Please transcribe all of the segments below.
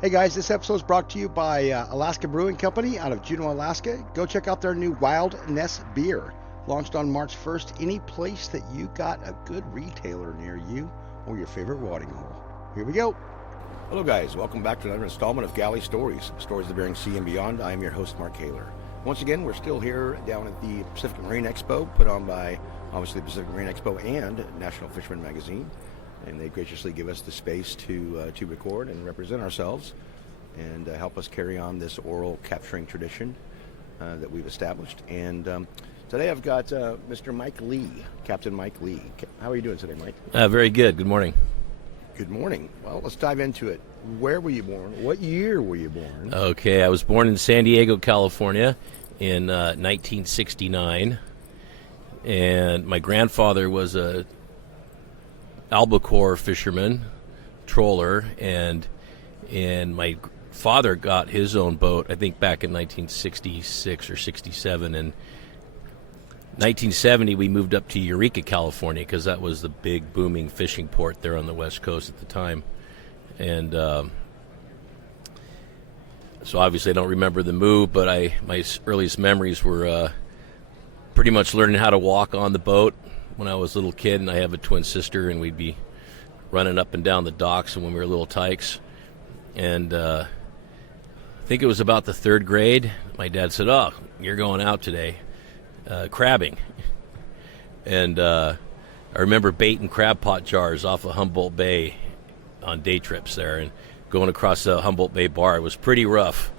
Hey guys, this episode is brought to you by Alaska Brewing Company out of Juneau, Alaska. Go check out their new Wild Nest beer. Launched on March 1st, any place that you got a good retailer near you or your favorite watering hole. Here we go. Hello guys, welcome back to another installment of Galley Stories, Stories of the Bering Sea and Beyond. I am your host, Mark Haler. Once again, we're still here down at the Pacific Marine Expo, put on by, obviously, Pacific Marine Expo and National Fisherman Magazine. And they graciously give us the space to record and represent ourselves and help us carry on this oral capturing tradition that we've established. And today I've got Mr. Mike Lee, Captain Mike Lee. How are you doing today, Mike? Very good. Good morning. Good morning. Well, let's dive into it. Where were you born? What year were you born? Okay, I was born in San Diego, California in 1969. And my grandfather was a albacore fisherman, trawler, and my father got his own boat, I think back in 1966 or 67. And 1970 we moved up to Eureka, California, because that was the big booming fishing port there on the West Coast at the time. And so obviously I don't remember the move, but my earliest memories were pretty much learning how to walk on the boat when I was a little kid, and I have a twin sister, and we'd be running up and down the docks when we were little tykes. And I think it was about the third grade, my dad said, "Oh, you're going out today, crabbing." And I remember baiting crab pot jars off of Humboldt Bay on day trips there and going across the Humboldt Bay bar. It was pretty rough,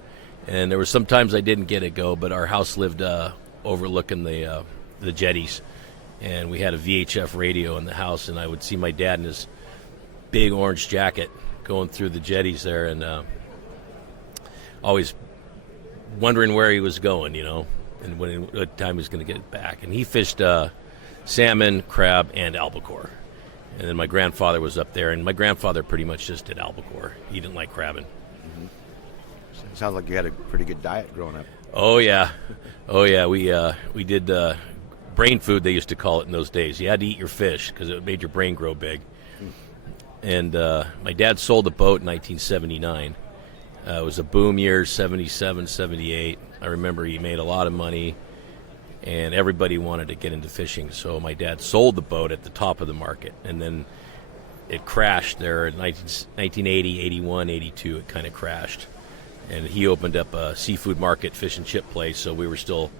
and there were some times I didn't get it go, but our house lived overlooking the jetties. And we had a VHF radio in the house, and I would see my dad in his big orange jacket going through the jetties there, and always wondering where he was going, and what time he was going to get back. And he fished salmon, crab, and albacore. And then my grandfather was up there, and my grandfather pretty much just did albacore. He didn't like crabbing. Mm-hmm. Sounds like you had a pretty good diet growing up. Oh yeah. We did brain food, they used to call it in those days. You had to eat your fish because it made your brain grow big. And my dad sold a boat in 1979. It was a boom year, 77, 78. I remember he made a lot of money, and everybody wanted to get into fishing. So my dad sold the boat at the top of the market, and then it crashed there in 1980, 81, 82. It kind of crashed. And he opened up a seafood market, fish and chip place, so we were still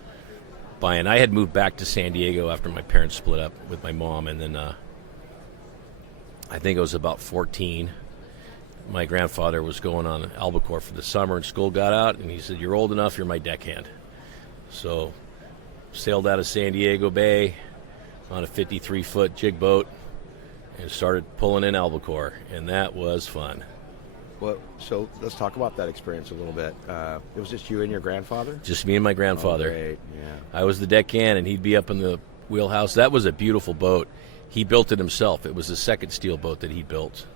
buying. I had moved back to San Diego after my parents split up with my mom, and then I think I was about 14. My grandfather was going on albacore for the summer, and school got out, and he said, "You're old enough, you're my deckhand." So sailed out of San Diego Bay on a 53-foot jig boat and started pulling in albacore, and that was fun. Well, so let's talk about that experience a little bit. It was just you and your grandfather? Just me and my grandfather. Oh, great. Yeah. I was the deckhand, and he'd be up in the wheelhouse. That was a beautiful boat. He built it himself. It was the second steel boat that he built.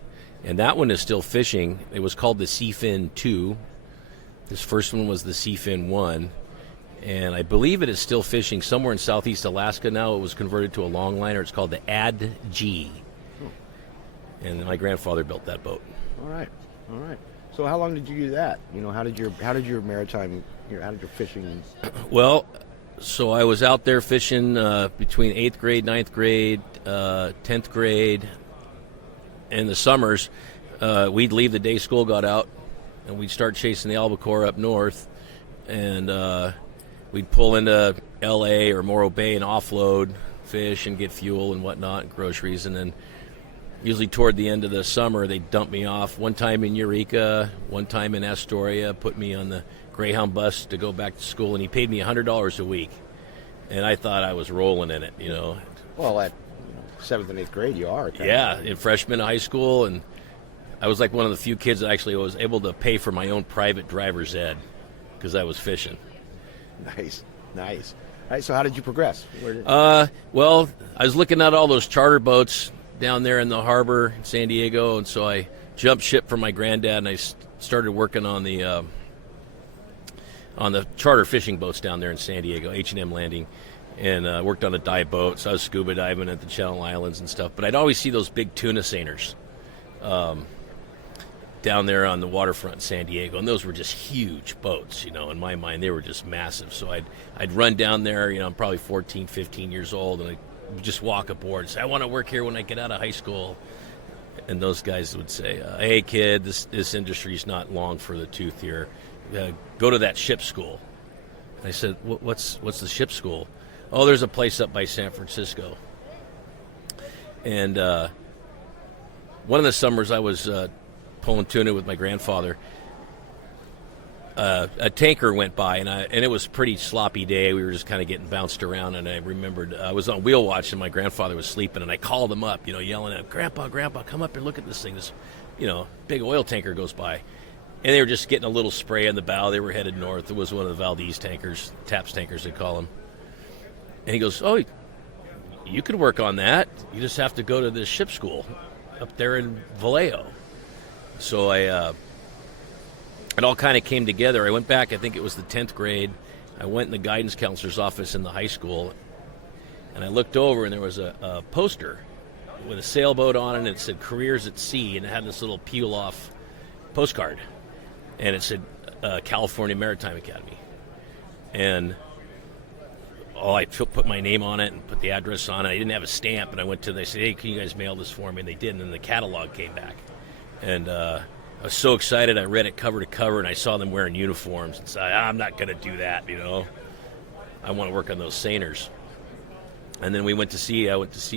And that one is still fishing. It was called the Seafin 2. This first one was the Seafin 1. And I believe it is still fishing somewhere in southeast Alaska now. It was converted to a longliner. It's called the Ad G. And my grandfather built that boat. All right. So how long did you do that? How did your maritime, how did your fishing? Well, so I was out there fishing between 8th grade, 9th grade, 10th grade. In the summers, we'd leave the day school got out, and we'd start chasing the albacore up north, and we'd pull into L.A. or Morro Bay and offload fish and get fuel and whatnot and groceries, and then usually toward the end of the summer, they'd dump me off. One time in Eureka, one time in Astoria, put me on the Greyhound bus to go back to school, and he paid me $100 a week. And I thought I was rolling in it, Well, at 7th and 8th grade, you are. Yeah, in freshman high school, and I was like one of the few kids that actually was able to pay for my own private driver's ed because I was fishing. Nice. All right, so how did you progress? Well, I was looking at all those charter boats down there in the harbor in San Diego, and so I jumped ship from my granddad, and I started working on the charter fishing boats down there in San Diego, H&M Landing, and worked on a dive boat. So I was scuba diving at the Channel Islands and stuff. But I'd always see those big tuna seiners. down there on the waterfront in San Diego, and those were just huge boats. In my mind, they were just massive. So I'd run down there. I'm probably 14, 15 years old, and I'd just walk aboard and say, I want to work here when I get out of high school. And those guys would say, hey, kid, this industry's not long for the tooth here. Go to that ship school. And I said, what's the ship school? Oh, there's a place up by San Francisco. And one of the summers I was pulling tuna with my grandfather. A tanker went by, and it was a pretty sloppy day. We were just kind of getting bounced around, and I remembered I was on wheel watch, and my grandfather was sleeping, and I called him up, yelling at him, Grandpa, come up and look at this thing. This, big oil tanker goes by. And they were just getting a little spray on the bow. They were headed north. It was one of the Valdez tankers, TAPS tankers they call them. And he goes, oh, you could work on that. You just have to go to this ship school up there in Vallejo. So it all kind of came together. I went back, I think it was the 10th grade. I went in the guidance counselor's office in the high school, and I looked over, and there was a poster with a sailboat on it, and it said Careers at Sea, and it had this little peel-off postcard, and it said California Maritime Academy. And I put my name on it and put the address on it. I didn't have a stamp, and I went to them. They said, hey, can you guys mail this for me? And they did, and then the catalog came back. And I was so excited. I read it cover to cover, and I saw them wearing uniforms. And said, I'm not going to do that, I want to work on those seiners. And then I went to sea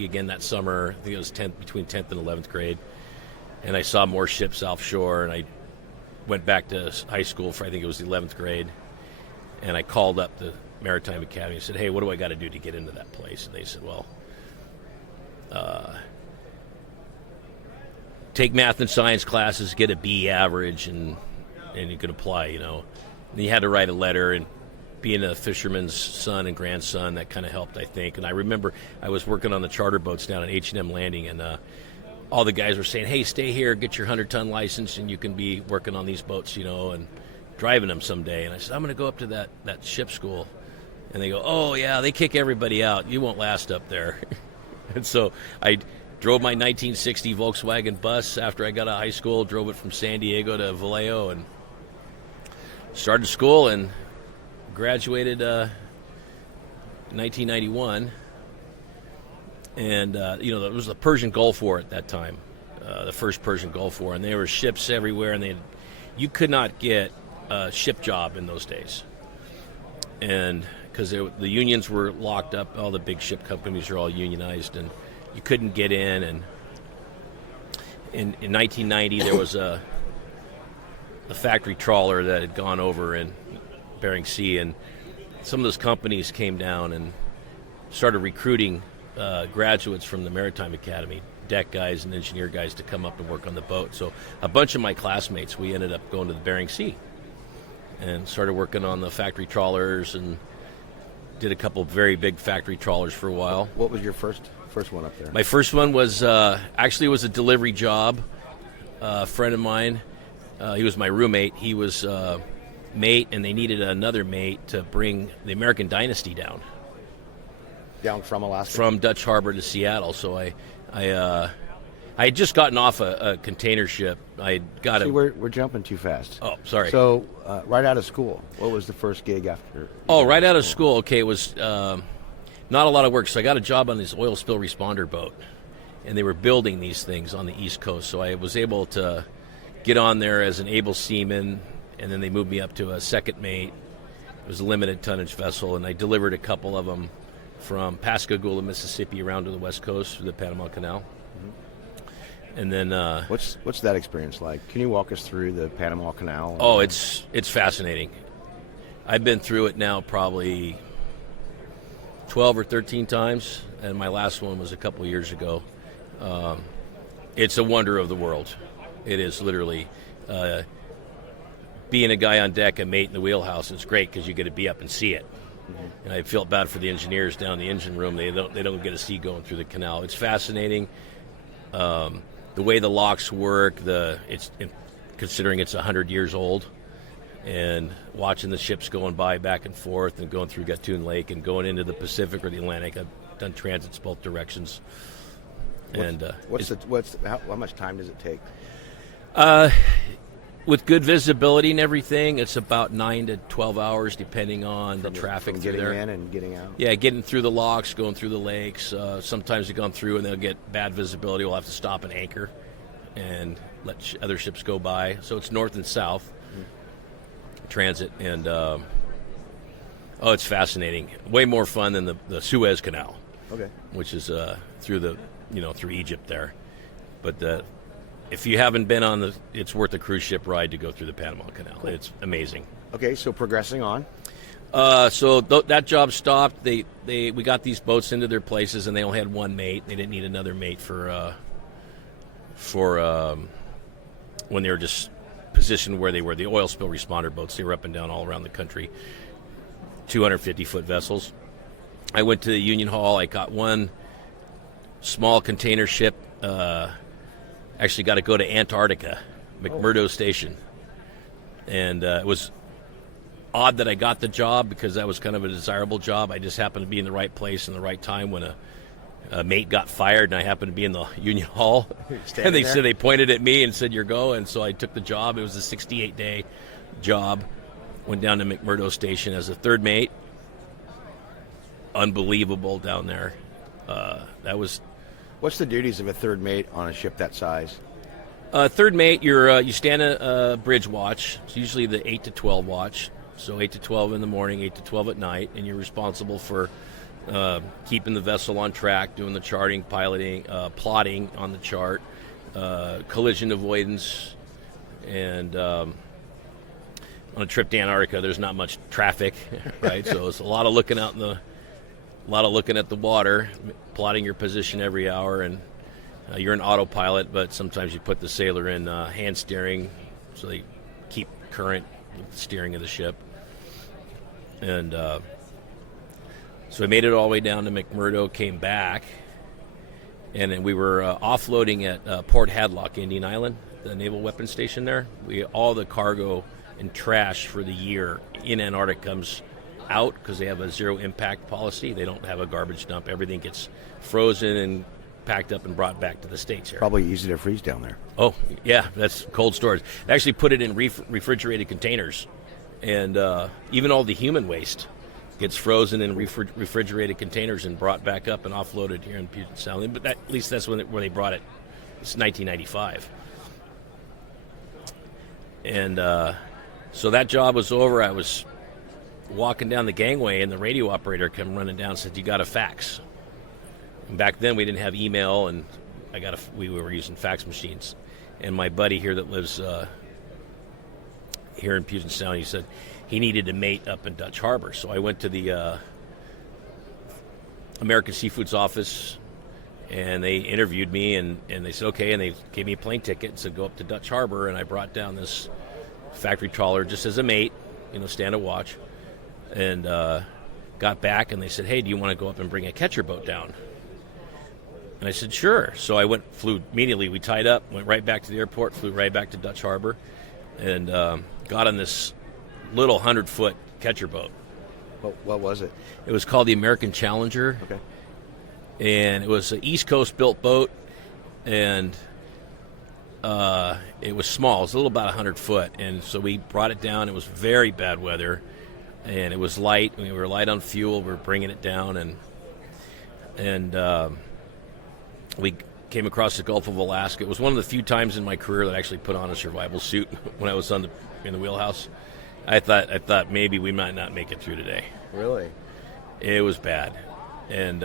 again that summer. I think it was between 10th and 11th grade. And I saw more ships offshore, and I went back to high school for, I think it was the 11th grade. And I called up the Maritime Academy and said, hey, what do I got to do to get into that place? And they said, well, take math and science classes, get a B average, and you could apply, And you had to write a letter, and being a fisherman's son and grandson, that kind of helped, I think. And I remember I was working on the charter boats down at H&M Landing, and all the guys were saying, hey, stay here, get your 100-ton license, and you can be working on these boats, and driving them someday. And I said, I'm going to go up to that ship school. And they go, oh, yeah, they kick everybody out. You won't last up there. And so I drove my 1960 Volkswagen bus after I got out of high school, drove it from San Diego to Vallejo, and started school and graduated 1991. And, it was the Persian Gulf War at that time, the first Persian Gulf War. And there were ships everywhere, and you could not get a ship job in those days. And because the unions were locked up, all the big ship companies are all unionized, and you couldn't get in. And in 1990, there was a factory trawler that had gone over in Bering Sea, and some of those companies came down and started recruiting graduates from the Maritime Academy, deck guys and engineer guys, to come up and work on the boat. So a bunch of my classmates, we ended up going to the Bering Sea and started working on the factory trawlers, and did a couple of very big factory trawlers for a while. What was your first one up there? My first one was actually was a delivery job. A friend of mine, he was my roommate. He was mate, and they needed another mate to bring the American Dynasty down. Down from Alaska? From Dutch Harbor to Seattle. So I had just gotten off a container ship. We're jumping too fast. Oh, sorry. So right out of school, what was the first gig after? Right out of school. Okay, it was not a lot of work. So I got a job on this oil spill responder boat, and they were building these things on the East Coast. So I was able to get on there as an able seaman, and then they moved me up to a second mate. It was a limited tonnage vessel, and I delivered a couple of them from Pascagoula, Mississippi, around to the West Coast through the Panama Canal. Mm-hmm. And then what's that experience like? Can you walk us through the Panama Canal? Oh, it's fascinating. I've been through it now probably 12 or 13 times, and my last one was a couple of years ago. It's a wonder of the world. It is literally. Being a guy on deck, a mate in the wheelhouse, it's great because you get to be up and see it. Mm-hmm. And I felt bad for the engineers down in the engine room. They don't get to see going through the canal. It's fascinating. The way the locks work, considering it's 100 years old, and watching the ships going by back and forth and going through Gatun Lake and going into the Pacific or the Atlantic. I've done transits both directions. How much time does it take? With good visibility and everything, it's about 9 to 12 hours, depending on the traffic from through getting there. in and getting out. Yeah, getting through the locks, going through the lakes. Sometimes they've gone through and they'll get bad visibility. We'll have to stop and anchor and let other ships go by. So it's north and south transit, and it's fascinating. Way more fun than the Suez Canal, which is through Egypt there. But if you haven't been on it's worth a cruise ship ride to go through the Panama Canal. Cool. It's amazing. Okay, so progressing on. That job stopped. We got these boats into their places, and they only had one mate. They didn't need another mate for when they were just positioned where they were. The oil spill responder boats. They were up and down all around the country. 250-foot vessels. I went to the Union Hall. I got one small container ship. Actually got to go to Antarctica, McMurdo Station. And it was odd that I got the job because that was kind of a desirable job. I just happened to be in the right place in the right time when a mate got fired, and I happened to be in the Union Hall. And they said, they pointed at me and said, "You're go." And so I took the job. It was a 68-day job. Went down to McMurdo Station as a third mate. Unbelievable down there. What's the duties of a third mate on a ship that size? Third mate, you stand a bridge watch. It's usually the 8 to 12 watch. So 8 to 12 in the morning, 8 to 12 at night, and you're responsible for keeping the vessel on track, doing the charting, piloting, plotting on the chart, collision avoidance, and on a trip to Antarctica, there's not much traffic, right? So it's a lot of looking at the water, plotting your position every hour, and you're an autopilot, but sometimes you put the sailor in hand steering so they keep current with the steering of the ship. And so I made it all the way down to McMurdo, came back, and then we were offloading at Port Hadlock, Indian Island, the naval weapons station there. All the cargo and trash for the year in Antarctica comes out because they have a zero impact policy. They don't have a garbage dump. Everything gets frozen and packed up and brought back to the States here. Probably easy to freeze down there. Oh, yeah, that's cold storage. They actually put it in refrigerated containers. And even all the human waste gets frozen in refrigerated containers and brought back up and offloaded here in Puget Sound. But at least that's where they brought it. It's 1995. And so that job was over. I was walking down the gangway, and the radio operator came running down and said, "You got a fax." And back then we didn't have email, and we were using fax machines. And my buddy here that lives here in Puget Sound, he said he needed a mate up in Dutch Harbor. So I went to the American Seafood's office, and they interviewed me, and they said, okay, and they gave me a plane ticket and said, go up to Dutch Harbor, and I brought down this factory trawler just as a mate, stand a watch, and got back, and they said, hey, do you want to go up and bring a catcher boat down? And I said, sure. So I flew immediately. We tied up, went right back to the airport, flew right back to Dutch Harbor, and got on this little 100-foot catcher boat. What was it? It was called the American Challenger. Okay. And it was an East Coast built boat, and it was small. It was a little about 100 foot. And so we brought it down. It was very bad weather, and it was light. We were light on fuel. We were bringing it down, and we came across the Gulf of Alaska. It was one of the few times in my career that I actually put on a survival suit when I was in the wheelhouse. I thought maybe we might not make it through today. Really? It was bad, and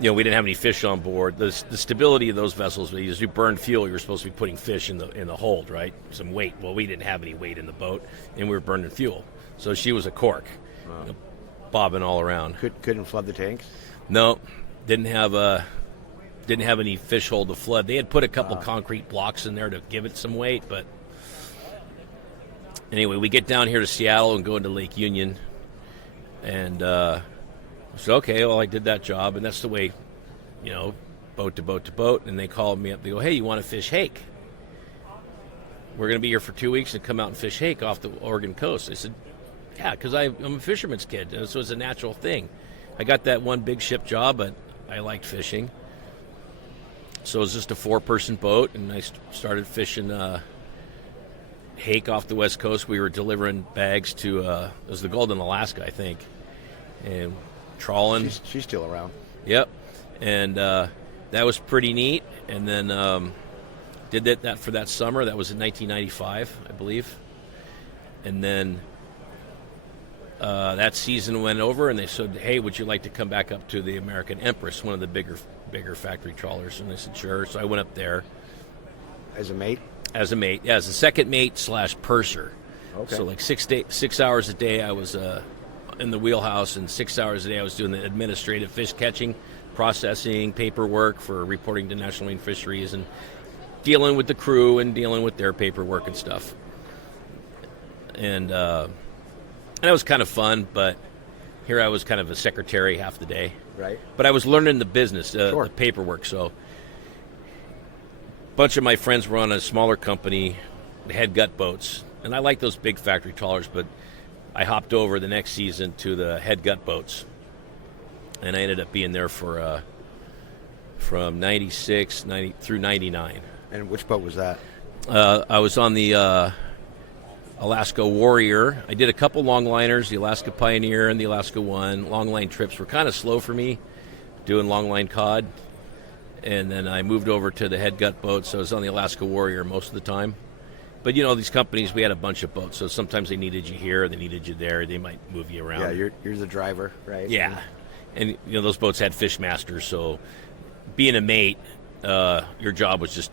we didn't have any fish on board. The stability of those vessels, as you burn fuel, you're supposed to be putting fish in the hold, right? Some weight. Well, we didn't have any weight in the boat, and we were burning fuel. So she was a cork, bobbing all around. Couldn't flood the tanks? No, didn't have any fish hold to flood. They had put a couple concrete blocks in there to give it some weight, but anyway, we get down here to Seattle and go into Lake Union, and so okay, well, I did that job, and that's the way, boat to boat to boat. And they called me up. They go, hey, you want to fish hake? We're going to be here for 2 weeks and come out and fish hake off the Oregon coast. I said, yeah, because I'm a fisherman's kid, so it's a natural thing. I got that one big ship job, but I liked fishing. So it was just a 4-person boat, and I started fishing hake off the West Coast. We were delivering bags to it was the Golden Alaska, I think, and trawling. She's still around. Yep, and that was pretty neat. And then did that for that summer. That was in 1995, I believe. And then that season went over, and they said, "Hey, would you like to come back up to the American Empress, one of the bigger factory trawlers?" And I said, "Sure." So I went up there As a mate? as a mate. Yeah, as a second mate / purser. Okay. So like 6 hours a day I was in the wheelhouse, and 6 hours a day I was doing the administrative fish catching, processing, paperwork for reporting to National Marine Fisheries, and dealing with the crew and dealing with their paperwork and stuff. And that was kind of fun, but here I was kind of a secretary half the day. Right. But I was learning the business, Sure. the paperwork. So a bunch of my friends were on a smaller company, head gut boats. And I like those big factory trawlers, but I hopped over the next season to the head gut boats. And I ended up being there for from 96 through 99. And which boat was that? I was on the Alaska Warrior. I did a couple longliners, the Alaska Pioneer and the Alaska One. Longline trips were kind of slow for me, doing longline cod. And then I moved over to the head gut boat, so I was on the Alaska Warrior most of the time. But, these companies, we had a bunch of boats, so sometimes they needed you here, they needed you there, they might move you around. Yeah, you're the driver, right? Yeah. And, those boats had fish masters, so being a mate, your job was just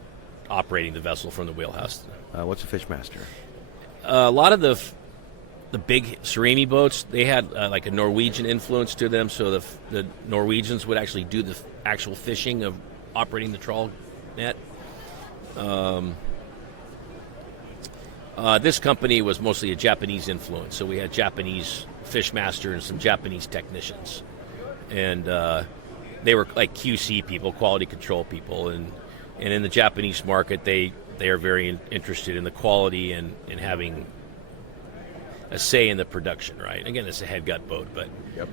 operating the vessel from the wheelhouse. What's a fishmaster? A lot of the big surimi boats, they had like a Norwegian influence to them, so the Norwegians would actually do the actual fishing of operating the trawl net. This company was mostly a Japanese influence, so we had Japanese fishmaster and some Japanese technicians. And they were like QC people, quality control people, and in the Japanese market, they are very interested in the quality and having a say in the production, right? Again, it's a head gut boat, but Yep.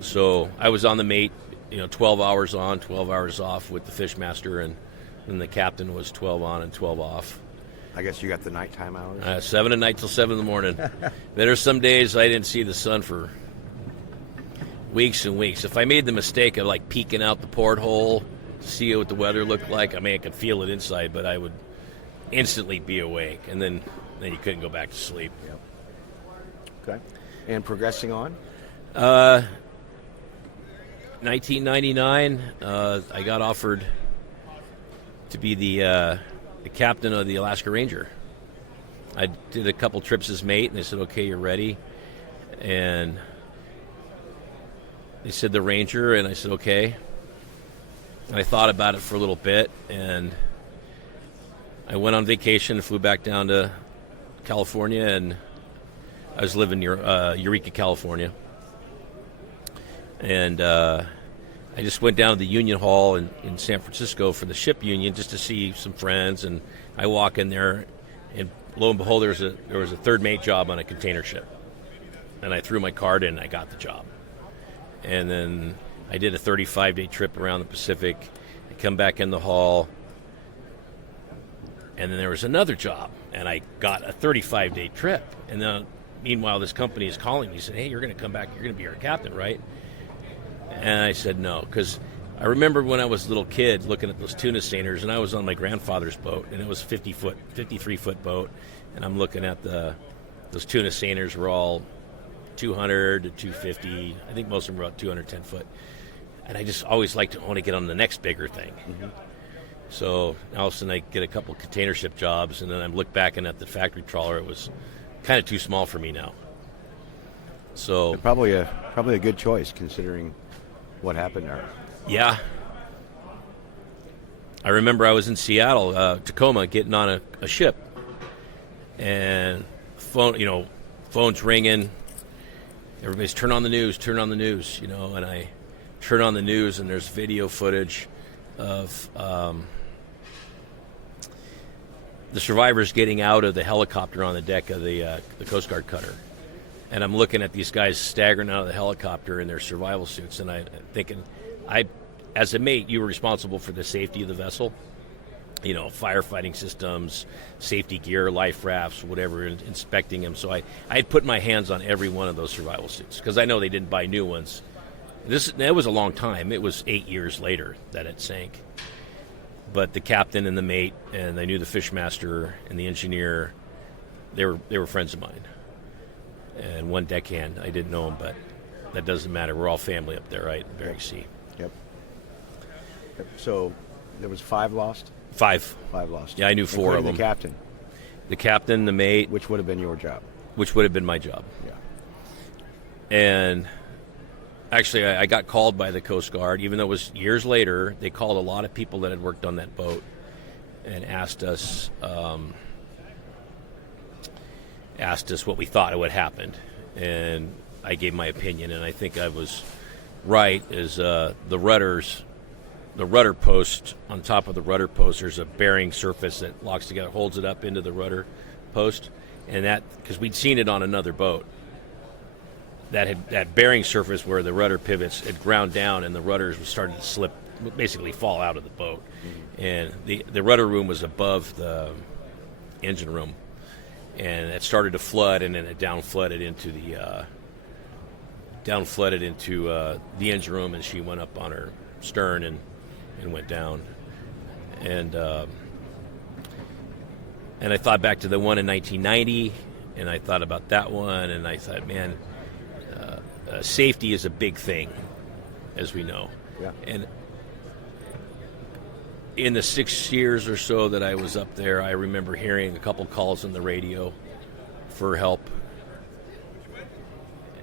So I was on the mate, 12 hours on, 12 hours off with the fishmaster, and then the captain was 12 on and 12 off. I guess you got the nighttime hours? 7 at night till 7 in the morning. There are some days I didn't see the sun for weeks and weeks. If I made the mistake of like peeking out the porthole to see what the weather looked like, I could feel it inside, but I would instantly be awake, and then you couldn't go back to sleep. Yep. Okay. And progressing on? 1999, I got offered to be the captain of the Alaska Ranger. I did a couple trips as mate, and they said, "Okay, you're ready." And they said the Ranger, and I said, "Okay." And I thought about it for a little bit, and I went on vacation, flew back down to California, and I was living near Eureka, California. And I just went down to the Union Hall in San Francisco for the ship union just to see some friends. And I walk in there, and lo and behold, there was a third mate job on a container ship. And I threw my card in, and I got the job. And then I did a 35-day trip around the Pacific. I come back in the hall, and then there was another job, and I got a 35-day trip. And then, meanwhile, this company is calling me, said, "Hey, you're going to come back. You're going to be our captain, right?" And I said no, because I remember when I was a little kid looking at those tuna seiners, and I was on my grandfather's boat, and it was 53-foot boat, and I'm looking at those tuna seiners were all 200 to 250. I think most of them were about 210 foot. And I just always like to want to get on the next bigger thing. Mm-hmm. So all of a sudden I get a couple container ship jobs, and then I'm look back at the factory trawler. It was kind of too small for me now. So Probably a good choice considering what happened there. Yeah. I remember I was in Seattle, Tacoma, getting on a ship, and phone's ringing. Everybody's turn on the news, and I turn on the news, and there's video footage of the survivors getting out of the helicopter on the deck of the Coast Guard cutter. And I'm looking at these guys staggering out of the helicopter in their survival suits, and I'm thinking, I as a mate, you were responsible for the safety of the vessel. You know, firefighting systems, safety gear, life rafts, whatever, inspecting them. So I had put my hands on every one of those survival suits because I know they didn't buy new ones. That was a long time. It was 8 years later that it sank. But the captain and the mate, and I knew the fishmaster and the engineer, they were friends of mine. And one deckhand, I didn't know him, but that doesn't matter. We're all family up there, right? Bering Sea. Yep. So there was 5 lost? 5. 5 lost. Yeah, I knew 4 of them. The captain. The captain, the mate. Which would have been your job. Which would have been my job. Yeah. And actually, I got called by the Coast Guard, even though it was years later. They called a lot of people that had worked on that boat and asked us what we thought would happen. And I gave my opinion, and I think I was right. Is the rudder post, on top of the rudder post, there's a bearing surface that locks together, holds it up into the rudder post, and that, because we'd seen it on another boat, that bearing surface where the rudder pivots had ground down and the rudders were starting to slip, basically fall out of the boat. Mm-hmm. And the rudder room was above the engine room, and it started to flood, and then it down flooded into the engine room, and she went up on her stern and went down. And I thought back to the one in 1990, and I thought about that one, and I thought, man, safety is a big thing, as we know. Yeah. And in the 6 years or so that I was up there, I remember hearing a couple calls on the radio for help,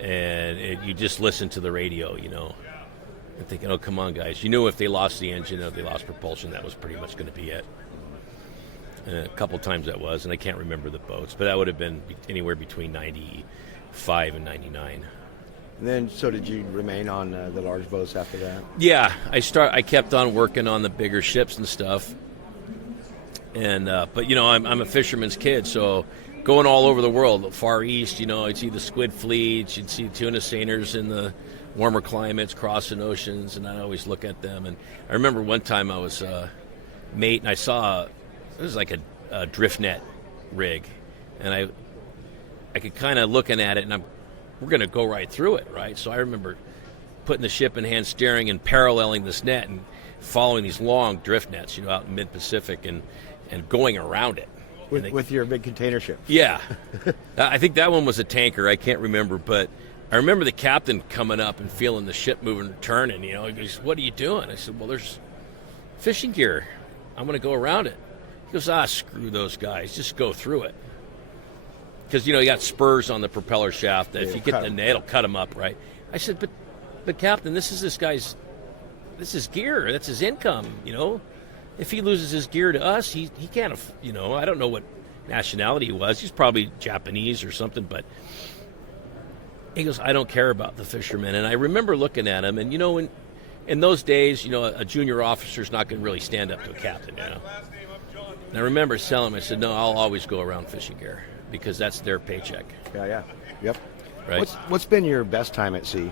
and you just listen to the radio, you know, and thinking, oh, come on, guys. You knew if they lost the engine, if they lost propulsion, that was pretty much going to be it. And a couple times that was, and I can't remember the boats, but that would have been anywhere between 95 and 99. And then, so did you remain on the large boats after that? Yeah, I kept on working on the bigger ships and stuff. And but you know, I'm a fisherman's kid, so going all over the world, the Far East, you know, I'd see the squid fleets, you'd see tuna seiners in the warmer climates, crossing oceans, and I'd always look at them. And I remember one time I was mate, and I saw it was like a drift net rig, and I could kind of looking at it, and we're going to go right through it, right? So I remember putting the ship in hand steering and paralleling this net and following these long drift nets, you know, out in mid-Pacific and going around it. With your big container ship. Yeah. I think that one was a tanker. I can't remember, but I remember the captain coming up and feeling the ship moving and turning, you know. He goes, what are you doing? I said, well, there's fishing gear. I'm going to go around it. He goes, screw those guys. Just go through it. Because, you know, you got spurs on the propeller shaft that if you get the net, it'll cut them up, right? I said, but Captain, this is gear. That's his income, you know. If he loses his gear to us, he can't, you know, I don't know what nationality he was. He's probably Japanese or something, but he goes, I don't care about the fishermen. And I remember looking at him, and, you know, in those days, you know, a junior officer's not going to really stand up to a captain, you know. And I remember telling him, I said, no, I'll always go around fishing gear, because that's their paycheck. Yeah. Yep. Right. What's been your best time at sea,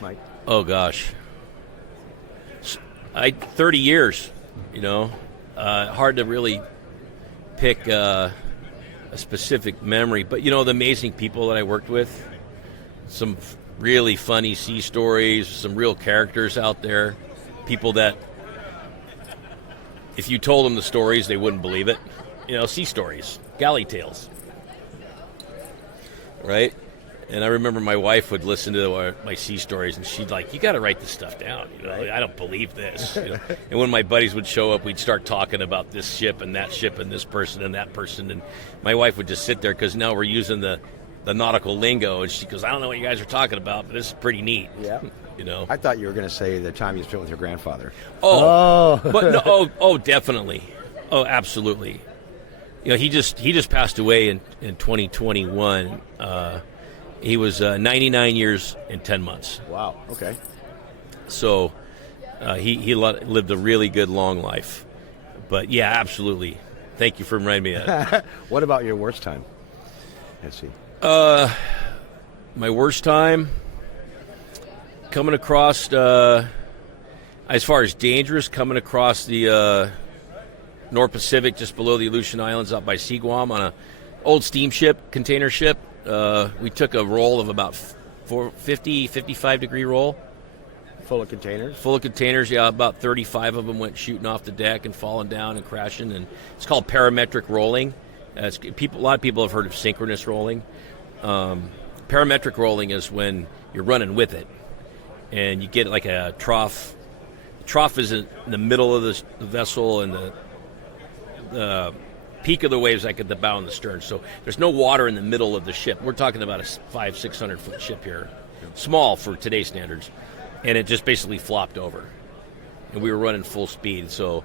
Mike? Oh, gosh. 30 years, you know. Hard to really pick a specific memory. But, you know, the amazing people that I worked with, some really funny sea stories, some real characters out there, people that if you told them the stories, they wouldn't believe it. You know, sea stories, galley tales, right? And I remember my wife would listen to my sea stories, and she'd like, you got to write this stuff down. You know, I don't believe this. You know? And when my buddies would show up, we'd start talking about this ship and this person and that person. And my wife would just sit there, because now we're using the nautical lingo. And she goes, I don't know what you guys are talking about, but this is pretty neat. Yeah. You know? I thought you were going to say the time you spent with your grandfather. But no, definitely. Oh, absolutely. You know, he just passed away in 2021. He was 99 years and 10 months. Wow. Okay. So he lived a really good, long life. But, yeah, absolutely. Thank you for reminding me of that. What about your worst time at sea? My worst time? Coming across As far as dangerous, coming across the North Pacific, just below the Aleutian Islands, out by Seaguam, on a old steamship, container ship. We took a roll of about 55 degree roll. Full of containers? Full of containers, yeah. About 35 of them went shooting off the deck and falling down and crashing. And it's called parametric rolling. A lot of people have heard of synchronous rolling. Parametric rolling is when you're running with it, and you get like a trough. The trough is in the middle of the vessel, and the peak of the waves like at the bow and the stern. So there's no water in the middle of the ship. We're talking about a 500-600 foot ship here, small for today's standards, and it just basically flopped over, and we were running full speed, so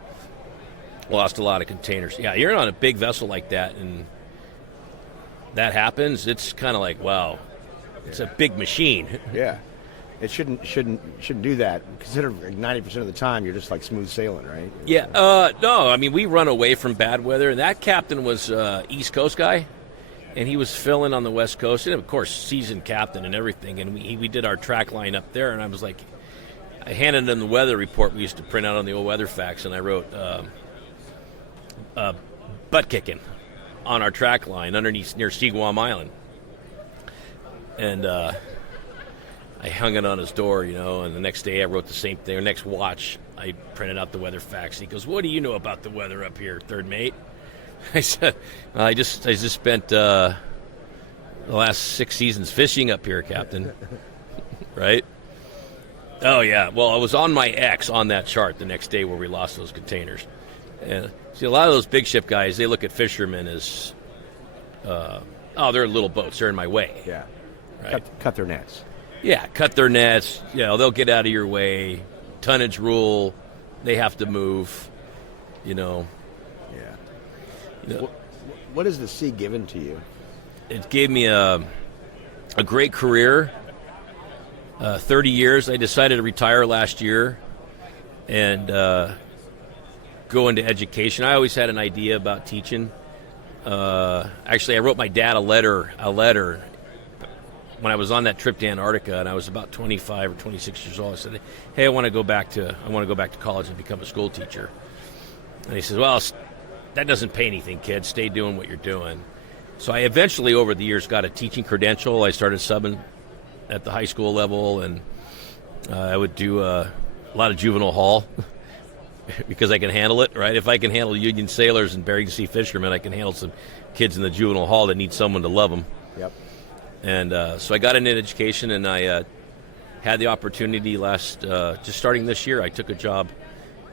lost a lot of containers. Yeah, you're on a big vessel like that, and that happens. It's kind of like, wow, it's a big machine. Yeah, it shouldn't do that. Consider 90% of the time you're just like smooth sailing, right? Yeah, no, I mean, we run away from bad weather, and that captain was East Coast guy, and he was filling on the West Coast, and of course, seasoned captain and everything. And we did our track line up there, and I was like, I handed him the weather report we used to print out on the old weather fax, and I wrote butt kicking on our track line underneath near Seaguam Island, and I hung it on his door, and the next day I wrote the same thing. Or next watch, I printed out the weather fax. He goes, "What do you know about the weather up here, third mate?" I said, I just spent the last 6 seasons fishing up here, Captain. Right? Oh, yeah. Well, I was on my X on that chart the next day where we lost those containers. And see, a lot of those big ship guys, they look at fishermen as, they're little boats. They're in my way. Yeah. Right? Cut their nets. Yeah, cut their nets. They'll get out of your way. Tonnage rule. They have to move. Yeah. What has the sea given to you? It gave me a great career. 30 years. I decided to retire last year and go into education. I always had an idea about teaching. Actually, I wrote my dad a letter when I was on that trip to Antarctica, and I was about 25 or 26 years old. I said, "Hey, I want to go back to college and become a school teacher." And he says, "Well, that doesn't pay anything, kid. Stay doing what you're doing." So I eventually, over the years, got a teaching credential. I started subbing at the high school level, and I would do a lot of juvenile hall because I can handle it, right? If I can handle Union sailors and Bering Sea fishermen, I can handle some kids in the juvenile hall that need someone to love them. Yep. And so I got into education, and I had the opportunity just starting this year, I took a job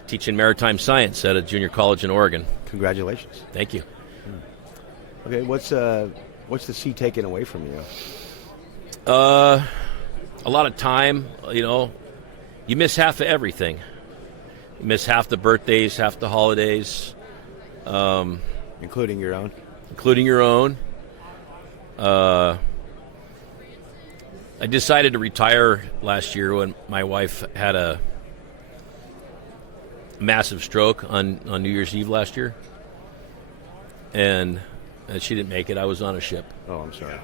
teaching maritime science at a junior college in Oregon. Congratulations. Thank you. Okay, what's the sea taking away from you? A lot of time. You miss half of everything. You miss half the birthdays, half the holidays, including your own. I decided to retire last year when my wife had a massive stroke on New Year's Eve last year, and she didn't make it. I was on a ship. Oh, I'm sorry.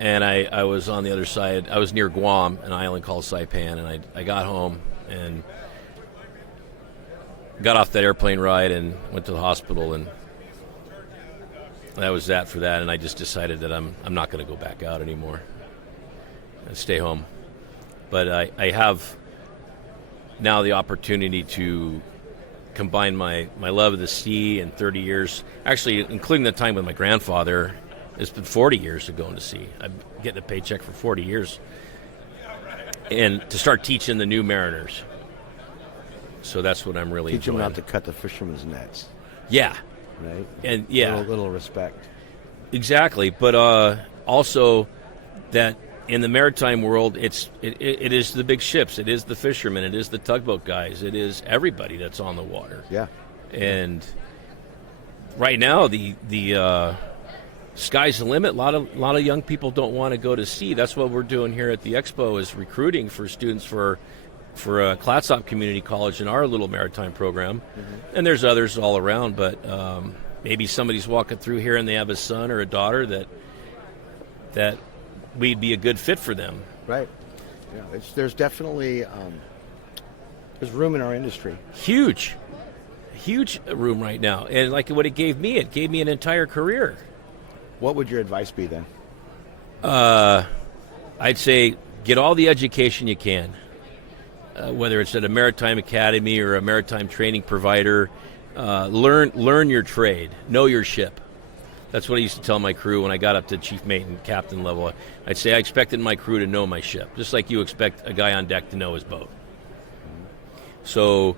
And I was on the other side. I was near Guam, an island called Saipan, and I got home and got off that airplane ride and went to the hospital, and that was that for that. And I just decided that I'm not going to go back out anymore and stay home. But I have now the opportunity to combine my love of the sea and 30 years, actually including the time with my grandfather. It's been 40 years of going to sea. I'm getting a paycheck for 40 years. And to start teaching the new mariners. So that's what I'm really Teach enjoying. them not to cut the fishermen's nets. Yeah. Right? And yeah. Little respect. Exactly. But also that in the maritime world, it is the big ships. It is the fishermen. It is the tugboat guys. It is everybody that's on the water. Yeah. And right now, the sky's the limit. A lot of young people don't want to go to sea. That's what we're doing here at the Expo, is recruiting for students for Clatsop Community College in our little maritime program. Mm-hmm. And there's others all around, but maybe somebody's walking through here and they have a son or a daughter that we'd be a good fit for them. Right. Yeah. There's definitely There's room in our industry. Huge room right now. And like what it gave me an entire career. What would your advice be then? I'd say get all the education you can, whether it's at a maritime academy or a maritime training provider. Learn your trade, know your ship. That's what I used to tell my crew when I got up to chief mate and captain level. I'd say I expected my crew to know my ship, just like you expect a guy on deck to know his boat. So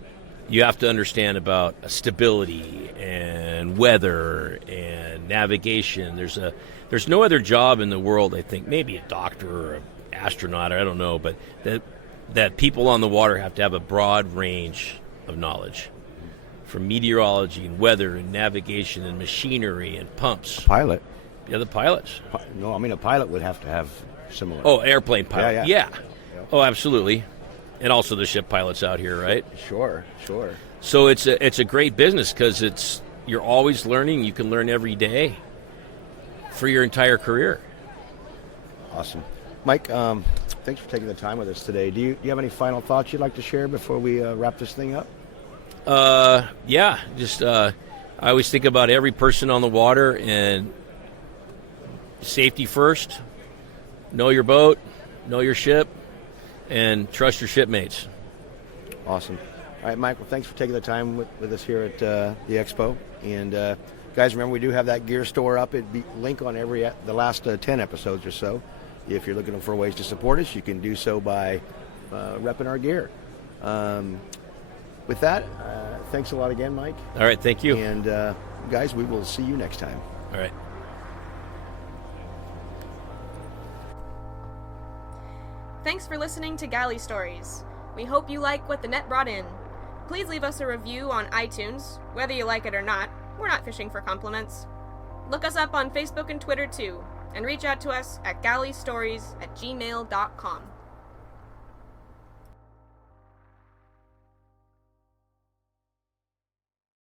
you have to understand about stability and weather and navigation. There's no other job in the world, I think, maybe a doctor or an astronaut, I don't know, but that people on the water have to have a broad range of knowledge. From meteorology and weather and navigation and machinery and pumps. Pilot? Yeah, the pilots. No, I mean a pilot would have to have similar. Oh, airplane pilot. Yeah. Oh, absolutely. And also the ship pilots out here, right? Sure. So it's a great business because you're always learning. You can learn every day for your entire career. Awesome. Mike, thanks for taking the time with us today. Do you have any final thoughts you'd like to share before we wrap this thing up? Yeah, just I always think about every person on the water and safety first. Know your boat, know your ship, and trust your shipmates. Awesome. All right, Mike, well, thanks for taking the time with us here at the Expo. And guys, remember, we do have that gear store up. It'd be link on the last 10 episodes or so. If you're looking for ways to support us, you can do so by repping our gear. With that, thanks a lot again, Mike. All right, thank you. And guys, we will see you next time. All right. Thanks for listening to Galley Stories. We hope you like what the net brought in. Please leave us a review on iTunes. Whether you like it or not, we're not fishing for compliments. Look us up on Facebook and Twitter too, and reach out to us at galleystories@gmail.com.